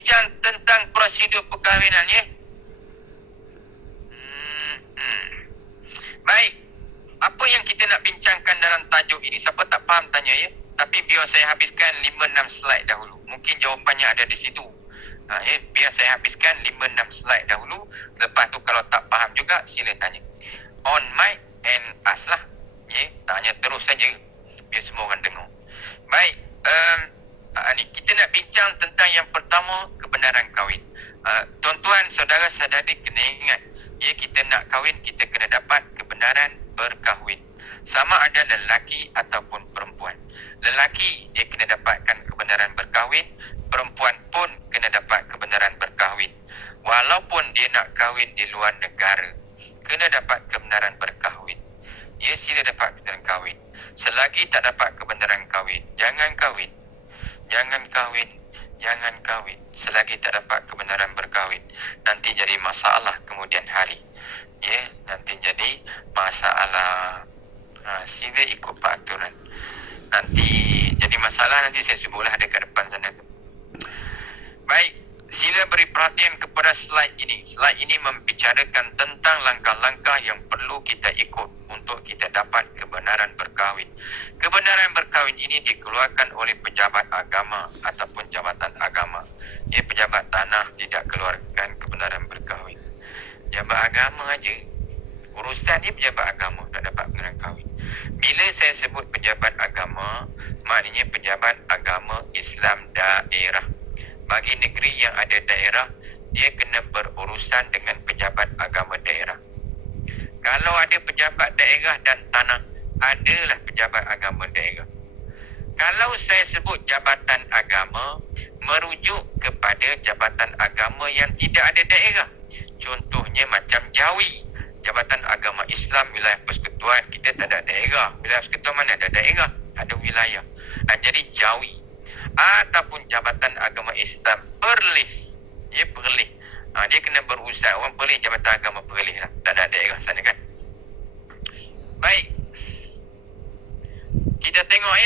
bincang tentang prosedur perkahwinan ya. Baik. Apa yang kita nak bincangkan dalam tajuk ini? Siapa tak faham tanya ya. Tapi biar saya habiskan 5-6 slide dahulu. Mungkin jawapannya ada di situ. Biar saya habiskan 5-6 slide dahulu. Lepas tu kalau tak faham juga sila tanya. On mic and ask lah. Tanya terus saja. Biar semua orang dengar. Baik. Kita nak bincang tentang yang pertama, kebenaran kahwin. Tuan-tuan, saudara-saudari kena ingat. Kita nak kahwin, kita kena dapat kebenaran berkahwin. Sama ada lelaki ataupun perempuan. Lelaki, dia kena dapatkan kebenaran berkahwin. Perempuan pun kena dapat kebenaran berkahwin. Walaupun dia nak kahwin di luar negara, kena dapat kebenaran berkahwin. Sila dapat kebenaran kahwin. Selagi tak dapat kebenaran kahwin, jangan kahwin. Jangan kahwin. Jangan kahwin selagi tak dapat kebenaran berkahwin. Nanti jadi masalah kemudian hari. Nanti jadi masalah. Sila ikut peraturan. Nanti jadi masalah, nanti saya sebutlah dekat depan sana tu. Baik, sila beri perhatian kepada slide ini. Slide ini membicarakan tentang langkah-langkah yang perlu kita ikut untuk kita dapat kebenaran berkahwin. Kebenaran berkahwin ini dikeluarkan oleh pejabat agama ataupun jabatan agama. Pejabat tanah tidak keluarkan kebenaran berkahwin. Pejabat agama aja. Urusan ni pejabat agama tak dapat kebenaran kahwin. Bila saya sebut pejabat agama, maknanya pejabat agama Islam daerah. Bagi negeri yang ada daerah, dia kena berurusan dengan pejabat agama daerah. Kalau ada pejabat daerah dan tanah, adalah pejabat agama daerah. Kalau saya sebut jabatan agama, merujuk kepada jabatan agama yang tidak ada daerah. Contohnya macam Jawi, Jabatan Agama Islam Wilayah Persekutuan. Kita tak ada daerah. Wilayah Persekutuan mana ada daerah? Ada wilayah. Jadi Jawi. Ataupun Jabatan Agama Islam Perlis. Perlis. Dia kena berusaha. Orang Perlis, Jabatan Agama Perlis lah. Tak ada daerah sana kan. Baik. Kita tengok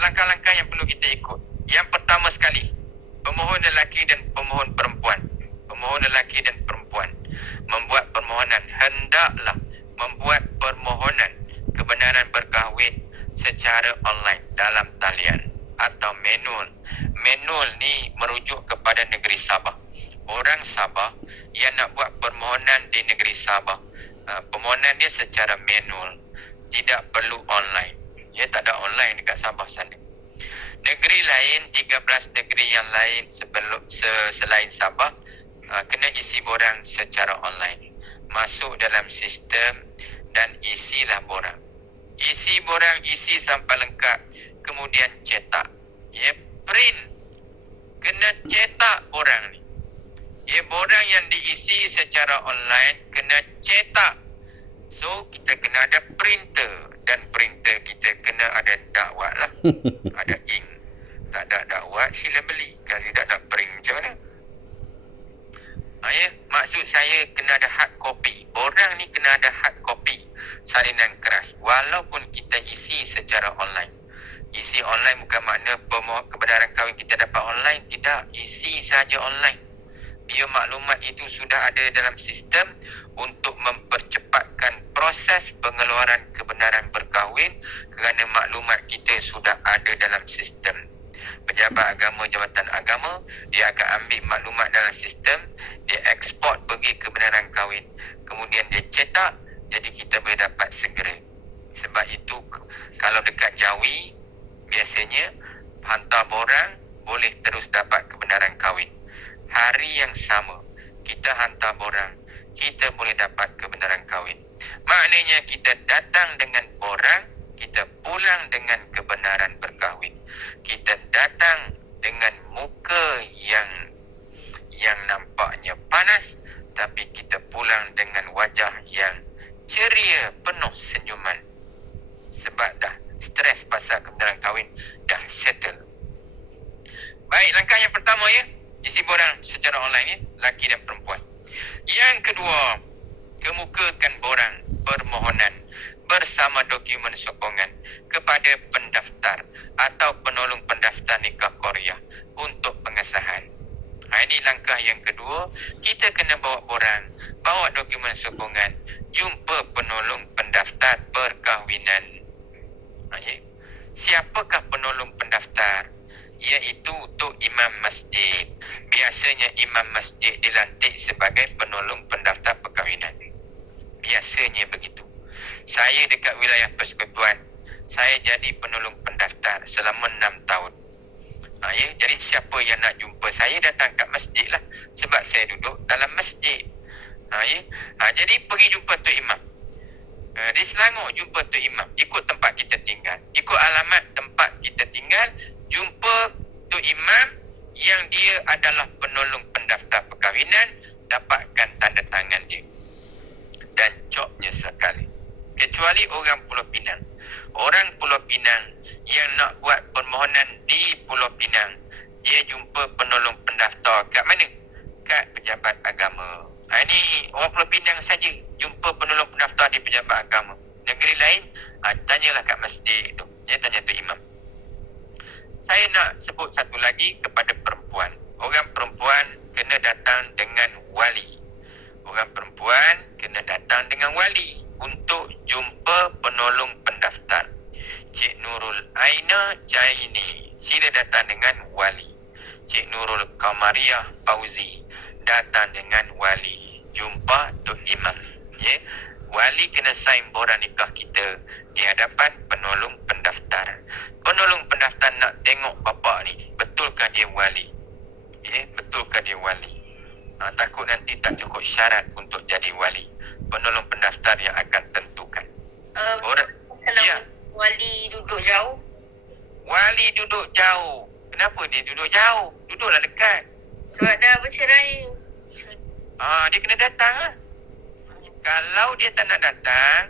langkah-langkah yang perlu kita ikut. Yang pertama sekali, pemohon lelaki dan pemohon perempuan. Pemohon lelaki dan perempuan membuat permohonan, hendaklah membuat permohonan kebenaran berkahwin secara online dalam talian atau manual. Manual ni merujuk kepada negeri Sabah. Orang Sabah yang nak buat permohonan di negeri Sabah, permohonan dia secara manual, tidak perlu online. Tak ada online dekat Sabah sana. Negeri lain, 13 negeri yang lain selain Sabah, kena isi borang secara online. Masuk dalam sistem dan isilah borang. Isi borang, isi sampai lengkap. Kemudian cetak. Print. Kena cetak borang ni. Borang yang diisi secara online kena cetak. So, kita kena ada printer. Dan printer kita kena ada dakwat lah. Ada ink. Tak ada dakwat, sila beli. Kalau tidak ada print, macam mana? Maksud saya kena ada hard copy. Borang ni kena ada hard copy. Salinan keras. Walaupun kita isi secara online. Isi online bukan makna kebenaran kahwin kita dapat online. Tidak. Isi saja online. Biar maklumat itu sudah ada dalam sistem untuk mempercepatkan proses pengeluaran kebenaran berkahwin kerana maklumat kita sudah ada dalam sistem. Pejabat agama, jabatan agama, dia akan ambil maklumat dalam sistem, dia eksport pergi kebenaran kahwin. Kemudian dia cetak, jadi kita boleh dapat segera. Sebab itu, kalau dekat Jawi, biasanya hantar borang, boleh terus dapat kebenaran kahwin. Hari yang sama, kita hantar borang, kita boleh dapat kebenaran kahwin. Maknanya kita datang dengan borang, kita pulang dengan kebenaran berkahwin. Kita datang dengan muka yang nampaknya panas, tapi kita pulang dengan wajah yang ceria, penuh senyuman. Sebab dah stres pasal kebenaran kahwin, dah settle. Baik, langkah yang pertama isi borang secara online lelaki dan perempuan. Yang kedua, kemukakan borang permohonan bersama dokumen sokongan kepada pendaftar atau penolong pendaftar nikah Korea untuk pengesahan. Ini langkah yang kedua, kita kena bawa borang, bawa dokumen sokongan, jumpa penolong pendaftar perkahwinan. Siapakah penolong pendaftar? Iaitu Tok Imam Masjid. Biasanya imam masjid dilantik sebagai penolong pendaftar perkahwinan. Biasanya begitu. Saya dekat wilayah persekutuan, saya jadi penolong pendaftar selama 6 tahun. Jadi siapa yang nak jumpa saya datang kat masjid lah, sebab saya duduk dalam masjid. Jadi pergi jumpa Tok Imam. Di Selangor jumpa Tok Imam, ikut tempat kita tinggal, ikut alamat tempat kita tinggal, jumpa Tok Imam yang dia adalah penolong pendaftar perkahwinan, dapatkan tanda tangan dia. Dan jobnya sekali. Kecuali orang Pulau Pinang. Orang Pulau Pinang yang nak buat permohonan di Pulau Pinang, dia jumpa penolong pendaftar kat mana? Kat pejabat agama. Ini orang Pulau Pinang saja jumpa penolong pendaftar di pejabat agama. Negeri lain, tanyalah kat masjid tu. Dia tanya tu imam. Saya nak sebut satu lagi kepada perempuan. Orang perempuan kena datang dengan wali. Orang perempuan kena datang dengan wali untuk jumpa penolong pendaftar. Cik Nurul Aina Jaini, sila datang dengan wali. Cik Nurul Kamariah Fauzi, datang dengan wali. Jumpa Tok Imam. Wali kena sign borang nikah kita di hadapan penolong pendaftar. Penolong pendaftar nak tengok bapa ni, betulkah dia wali? Betulkah dia wali? Takut nanti tak cukup syarat untuk jadi wali. Penolong pendaftar yang akan tentukan. Kalau wali duduk jauh? Wali duduk jauh. Kenapa dia duduk jauh? Duduklah dekat. Sebab dah bercerai. Dia kena datang lah. Kalau dia tak nak datang,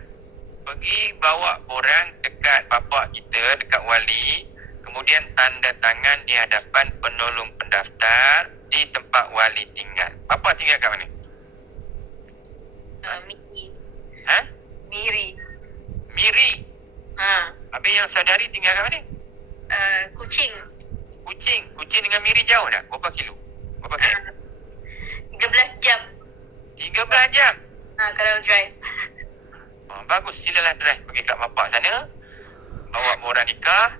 pergi bawa orang dekat bapa kita, dekat wali, kemudian tanda tangan di hadapan penolong pendaftar di tempat wali tinggal. Bapa tinggal kat mana? Miri. Miri. Miri. Habis yang saudari tinggal kat mana? Kuching. Kuching dengan Miri jauh tak? Berapa kilo? 13 jam. 13 jam? Kalau drive. Bagus, silalah drive pergi kat bapak sana, bawa borang nikah.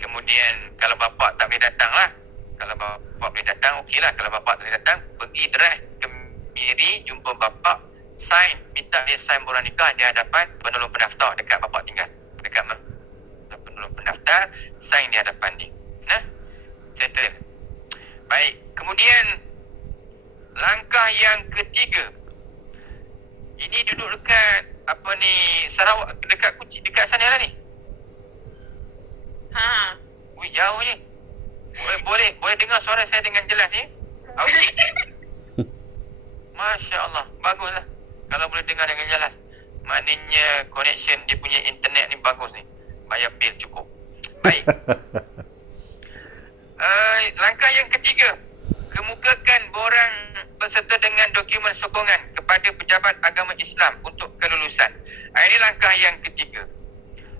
Kemudian kalau bapak tak boleh datang lah, kalau bapak boleh datang, okeylah. Kalau bapak tak boleh datang, pergi drive ke Miri, jumpa bapak, sign, minta dia sign borang nikah di hadapan penolong pendaftar dekat bapak tinggal, dekat penolong pendaftar, sign di hadapan dia. Settle. Baik, kemudian langkah yang ketiga, ini duduk dekat Sarawak, dekat Kuching, dekat sana lah ni. Jauh je. Boleh dengar suara saya dengan jelas ni? Okey. Masya Allah, baguslah. Kalau boleh dengar dengan jelas, maknanya connection dia punya internet ni bagus ni. Bayar bil cukup. Baik. Langkah yang ketiga, kemukakan borang berserta dengan dokumen sokongan kepada pejabat agama Islam untuk kelulusan. Ini langkah yang ketiga.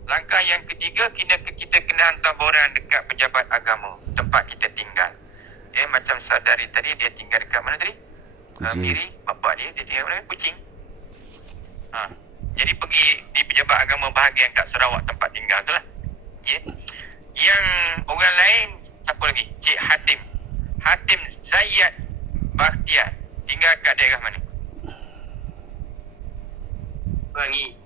Langkah yang ketiga, kita kena hantar borang dekat pejabat agama tempat kita tinggal. Macam saudari tadi, dia tinggal dekat mana tadi? Miri, bapak dia tinggal mana? Kuching. Jadi pergi di pejabat agama bahagian kat Sarawak tempat tinggal tu lah. Yang orang lain, siapa lagi? Cik Hatim Zayyad Bakhtiar, tinggal kat daerah mana? Bangi.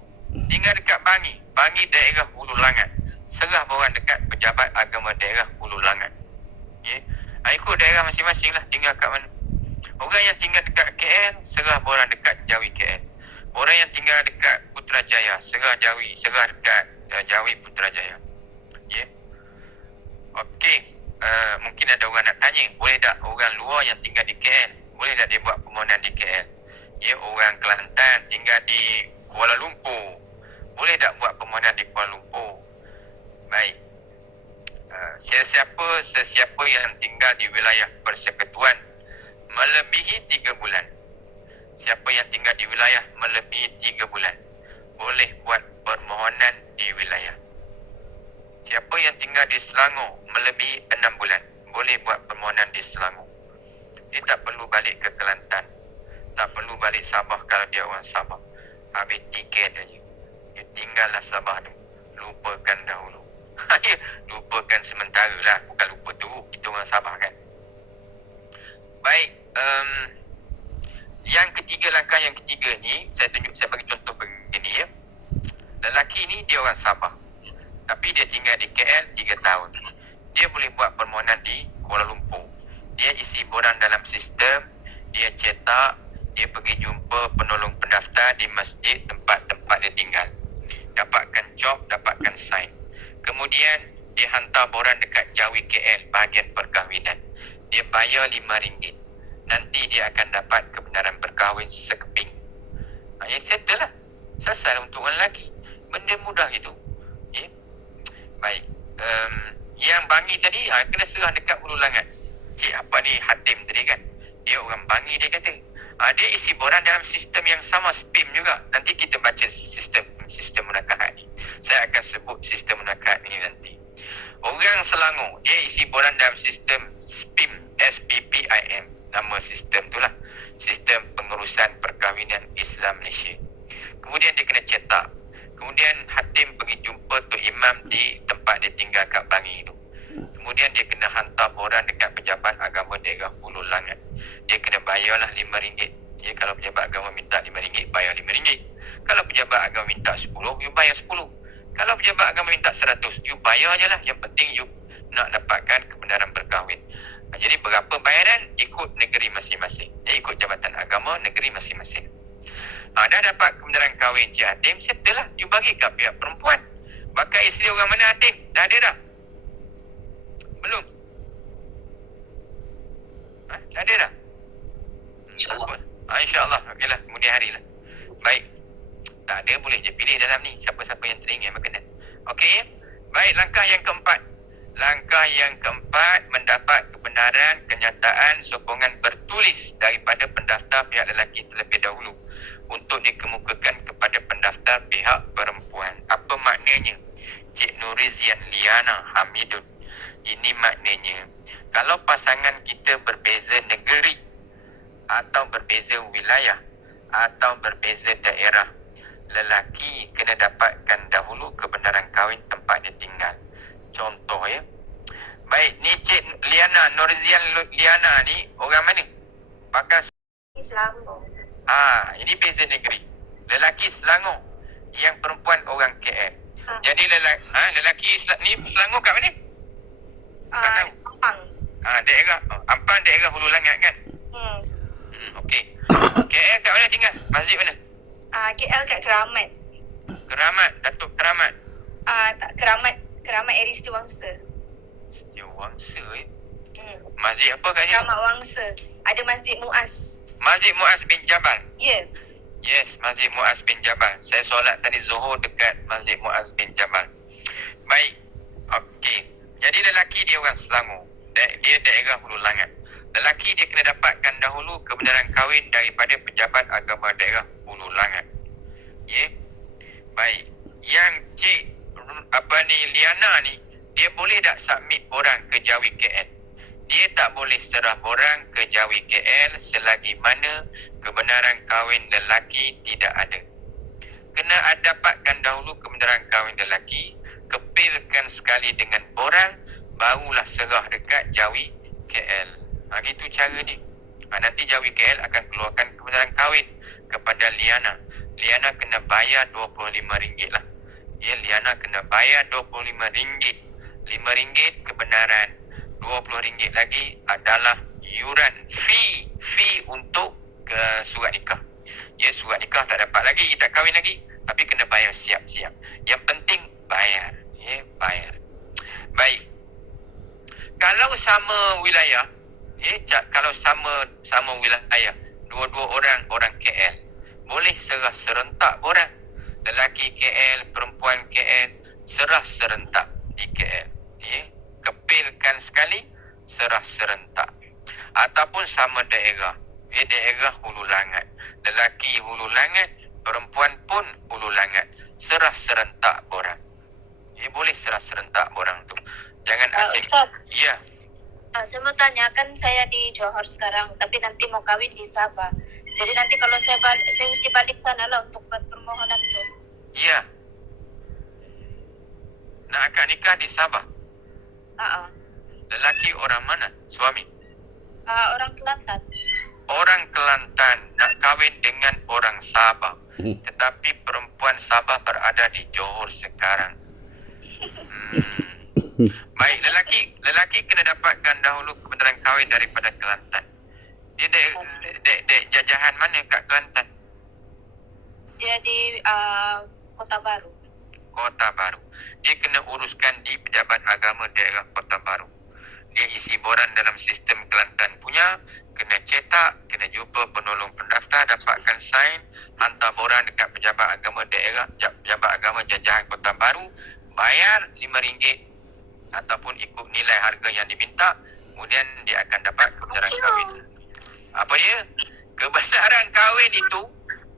Tinggal dekat Bangi. Bangi daerah Hulu Langat. Serah borang dekat pejabat agama daerah Hulu Langat. Ikut daerah masing-masing lah, tinggal kat mana. Orang yang tinggal dekat KL, serah borang dekat Jawi KL. Orang yang tinggal dekat Putrajaya, serah dekat Jawi Putrajaya. Okey. Mungkin ada orang nak tanya, boleh tak orang luar yang tinggal di KL, boleh tak dia buat permohonan di KL? Orang Kelantan tinggal di Kuala Lumpur, boleh tak buat permohonan di Kuala Lumpur? Baik. Sesiapa yang tinggal di wilayah persekutuan melebihi 3 bulan. Siapa yang tinggal di wilayah melebihi 3 bulan, boleh buat permohonan di wilayah. Siapa yang tinggal di Selangor melebihi 6 bulan boleh buat permohonan di Selangor. Dia tak perlu balik ke Kelantan, tak perlu balik Sabah kalau dia orang Sabah. Habis tiket aja, dia tinggallah Sabah tu, lupakan dahulu. Lupakan sementara lah, bukan lupa teruk, kita orang Sabah kan. Baik, yang ketiga, langkah yang ketiga ni saya bagi contoh begini ya. Lelaki ni dia orang Sabah, tapi dia tinggal di KL 3 tahun. Dia boleh buat permohonan di Kuala Lumpur. Dia isi borang dalam sistem, dia cetak, dia pergi jumpa penolong pendaftar di masjid tempat-tempat dia tinggal. Dapatkan job, dapatkan sign. Kemudian dia hantar borang dekat Jawi KL, bahagian perkahwinan. Dia bayar RM5. Nanti dia akan dapat kebenaran berkahwin sekeping. Ya, settle lah. Selesai untuk orang lelaki. Benda mudah itu. Ya. Baik. Yang Bangi tadi kena serah dekat Hulu Langat. Cik apa ni Hatim tadi kan, dia orang Bangi, dia kata dia isi borang dalam sistem yang sama, SPIM juga. Nanti kita baca sistem munakahat ni. Saya akan sebut sistem munakahat ni nanti. Orang Selangor dia isi borang dalam sistem SPIM, SPPIM, nama sistem tu lah, Sistem Pengurusan Perkahwinan Islam Malaysia. Kemudian dia kena cetak. Kemudian Hatim pergi jumpa Tok Imam di tempat dia tinggal kat Bangi tu. Kemudian dia kena hantar borang dekat pejabat agama daerah Hulu Langat. Dia kena bayarlah RM5. Ya, kalau pejabat agama minta RM5, bayar RM5. Kalau pejabat agama minta 10, you bayar 10. Kalau pejabat agama minta 100, you bayar je lah. Yang penting you nak dapatkan kebenaran berkahwin. Jadi berapa bayaran? Ikut negeri masing-masing. Ikut jabatan agama negeri masing-masing. Dah dapat kebenaran kahwin Cik Hatim, settle lah. You bagi kat pihak perempuan. Bakal isteri orang mana Hatim? Dah ada dah? Belum? Dah ada dah? InsyaAllah. InsyaAllah. Okeylah, kemudian hari lah. Baik. Tak ada, boleh je pilih dalam ni. Siapa-siapa yang teringin berkenan. Okey ya? Baik, langkah yang keempat. Langkah yang keempat, mendapat kebenaran kenyataan sokongan bertulis daripada pendaftar pihak lelaki terlebih dahulu untuk dikemukakan kepada pendaftar pihak perempuan. Apa maknanya? Cik Nurizian Liana Hamidun. Ini maknanya, kalau pasangan kita berbeza negeri atau berbeza wilayah atau berbeza daerah, lelaki kena dapatkan dahulu kebenaran kahwin tempat dia tinggal. Contoh ya. Baik, ni Cik Liana, Nurizian Liana ni orang mana? Pakar Selangor. ini beza negeri. Lelaki Selangor, yang perempuan orang KL. Jadi lelaki ni Selangor kat mana? Ampang. Daerah Ampang, daerah Hulu Langat kan? Okey. KL kat mana tinggal? Masjid mana? KL kat Keramat. Keramat, Datuk Keramat. Tak, Keramat Eris Wangsa. Dia Wangsa Masjid apa kat sini? Keramat Wangsa. Ada Masjid Muaz. Masjid Muaz bin Jabal. Ya. Yes, Masjid Muaz bin Jabal. Saya solat tadi Zuhur dekat Masjid Muaz bin Jabal. Baik. Okey. Jadi lelaki dia orang Selangor. Dia daerah Hulu Langat. Lelaki dia kena dapatkan dahulu kebenaran kahwin daripada pejabat agama daerah Hulu Langat. Ya. Baik. Yang Cik Liana ni, dia boleh tak submit borang ke Jawi KL? Dia tak boleh serah borang ke Jawi KL selagi mana kebenaran kahwin lelaki tidak ada. Kena dapatkan dahulu kebenaran kahwin lelaki, kepilkan sekali dengan borang, barulah serah dekat Jawi KL. Gitu cara ni. Nanti Jawi KL akan keluarkan kebenaran kahwin kepada Liana. Liana kena bayar RM25 lah. Ya, Liana kena bayar RM25. RM5 kebenaran. RM20 lagi adalah yuran, fee untuk ke surat nikah. Ya, surat nikah tak dapat lagi, tak kahwin lagi, tapi kena bayar siap-siap. Yang penting bayar. Ya, bayar. Baik. Kalau sama wilayah, kalau sama wilayah, dua-dua orang KL, boleh serah serentak borang. Lelaki KL, perempuan KL, serah serentak di KL. Kepilkan sekali, serah serentak. Ataupun sama daerah, daerah Hulu Langat. Lelaki Hulu Langat, perempuan pun ulu langat. Serah serentak borang. Boleh serah serentak borang tu. Jangan asyik. Ustaz, Ya, saya mau tanya, kan saya di Johor sekarang, tapi nanti mau kawin di Sabah. Jadi nanti kalau saya balik, saya mesti balik sana lah untuk buat permohonan tu. ya. Nak akad nikah di Sabah. Lelaki orang mana? Suami. Orang Kelantan. Orang Kelantan nak kahwin dengan orang Sabah. Tetapi perempuan Sabah berada di Johor sekarang. Baik, lelaki kena dapatkan dahulu kebenaran kahwin daripada Kelantan. Dia dek jajahan mana kat Kelantan? Dia di Kota Baru. Kota Baru. Dia kena uruskan di Pejabat Agama daerah Kota Baru. Dia isi borang dalam sistem Kelantan punya, kena cetak, kena jumpa penolong pendaftar, dapatkan sign, hantar borang dekat Pejabat Agama daerah, Pejabat Agama jajahan Kota Baru, bayar RM5 ataupun ikut nilai harga yang diminta, kemudian dia akan dapat kebenaran kahwin. Apa dia? Kebenaran kahwin itu,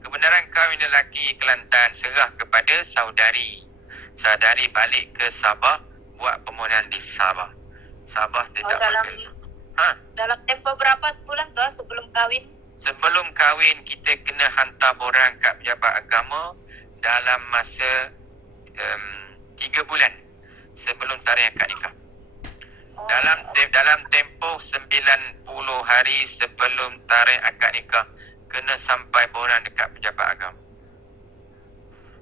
kebenaran kahwin lelaki Kelantan serah kepada saudari. Saudari balik ke Sabah, buat permohonan di Sabah. Sabah tidak panggil. Dalam tempoh berapa bulan tu sebelum kahwin? Sebelum kahwin, kita kena hantar borang kat Pejabat Agama dalam masa 3 bulan sebelum tarikh akad nikah. Dalam tempoh 90 hari sebelum tarikh akad nikah, kena sampai borang dekat Pejabat Agama.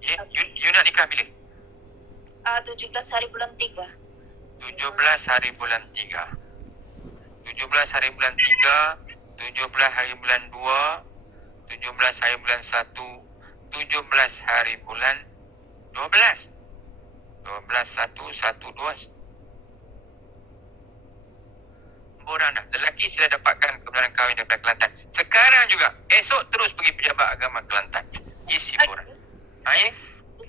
You nak nikah bila? 17 hari bulan 3. 17 hari bulan 3. 17 hari bulan 3, 17 hari bulan 2, 17 hari bulan 1, 17 hari bulan 12. 12, 1, 1, 2. Borang dah. Lelaki sudah dapatkan kebenaran kahwin daripada Kelantan. Sekarang juga, esok terus pergi Pejabat Agama Kelantan. Isi borang.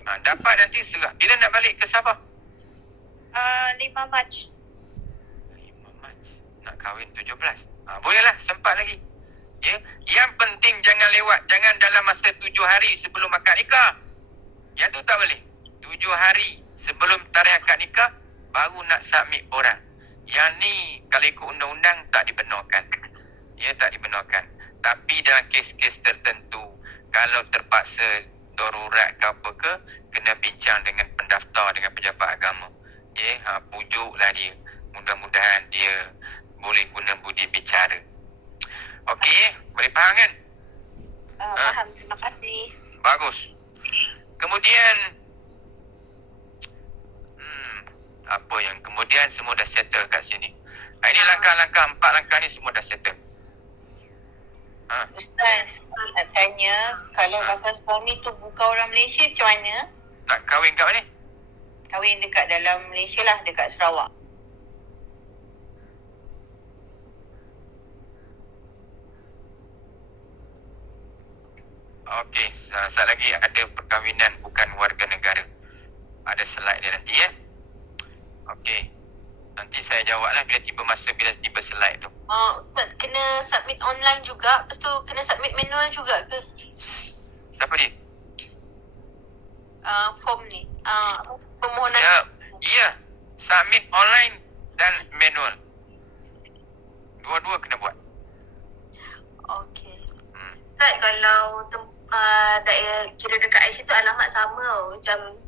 Dapat nanti serah. Bila nak balik ke Sabah? 5 Mac. 5 Mac. Nak kahwin 17. Bolehlah, sempat lagi. Ya. Yang penting jangan lewat. Jangan dalam masa 7 hari sebelum akad nikah. Yang tu tak boleh. 7 hari sebelum tarikh akad nikah, baru nak submit borang. Yang ni, kalau ikut undang-undang, tak dibenarkan. Ya, tak dibenarkan. Tapi dalam kes-kes tertentu, kalau terpaksa darurat ke apa ke, kena bincang dengan pendaftar, dengan pejabat agama. Ya, pujuklah dia. Mudah-mudahan dia boleh guna budi bicara. Okey, boleh faham kan? Faham, terima kasih. Bagus. Kemudian, apa yang kemudian semua dah settle kat sini. Ini langkah-langkah, 4 langkah ni semua dah settle. Ustaz, nak tanya, kalau bakal suami tu bukan orang Malaysia, macam mana? Nak kahwin kat mana? Kahwin dekat dalam Malaysia lah, dekat Sarawak. Okey, sekali lagi ada perkahwinan bukan warga negara. Ada slide dia nanti ya. Okey. Nanti saya jawablah bila tiba masa, bila tiba slide tu. Ustaz, kena submit online juga. Lepas tu kena submit manual juga ke? Siapa ni? Form ni. Permohonan. Ya. Submit online dan manual. Dua-dua kena buat. Okey. Ustaz, kalau daerah kira dekat IC tu alamat sama macam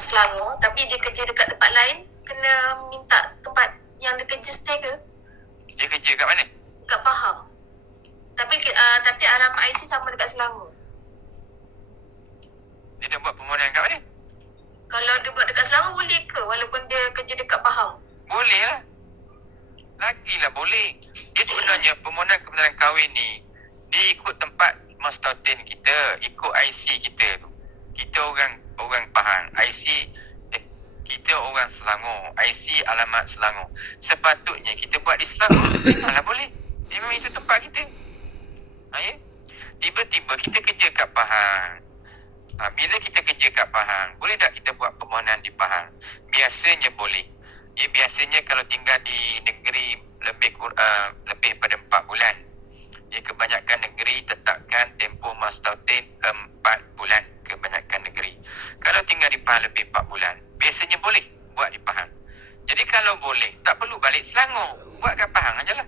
Selangor, tapi dia kerja dekat tempat lain, kena minta tempat yang dia kerja stay ke? Dia kerja kat mana? Dekat Pahang. Tapi alamat IC sama dekat Selangor. Dia dah buat permohonan kat mana? Kalau dia buat dekat Selangor boleh ke walaupun dia kerja dekat Pahang? Boleh lah. Lagilah boleh. Dia sebenarnya permohonan kebenaran kahwin ni, dia ikut tempat mastautin kita, ikut IC kita tu. Kita orang Pahang, IC kita orang Selangor, IC alamat Selangor. Sepatutnya kita buat di Selangor. Memanglah boleh. Memang itu tempat kita. Ya? Tiba-tiba kita kerja kat Pahang. Bila kita kerja kat Pahang, boleh tak kita buat permohonan di Pahang? Biasanya boleh. Ya, biasanya kalau tinggal di negeri lebih pada 4 bulan. Ya, kebanyakan negeri tetapkan tempoh mastautin 4 bulan. Kebanyakan negeri. Kalau tinggal di Pahang lebih 4 bulan, biasanya boleh buat di Pahang. Jadi kalau boleh, tak perlu balik Selangor. Buat kat Pahang aja lah.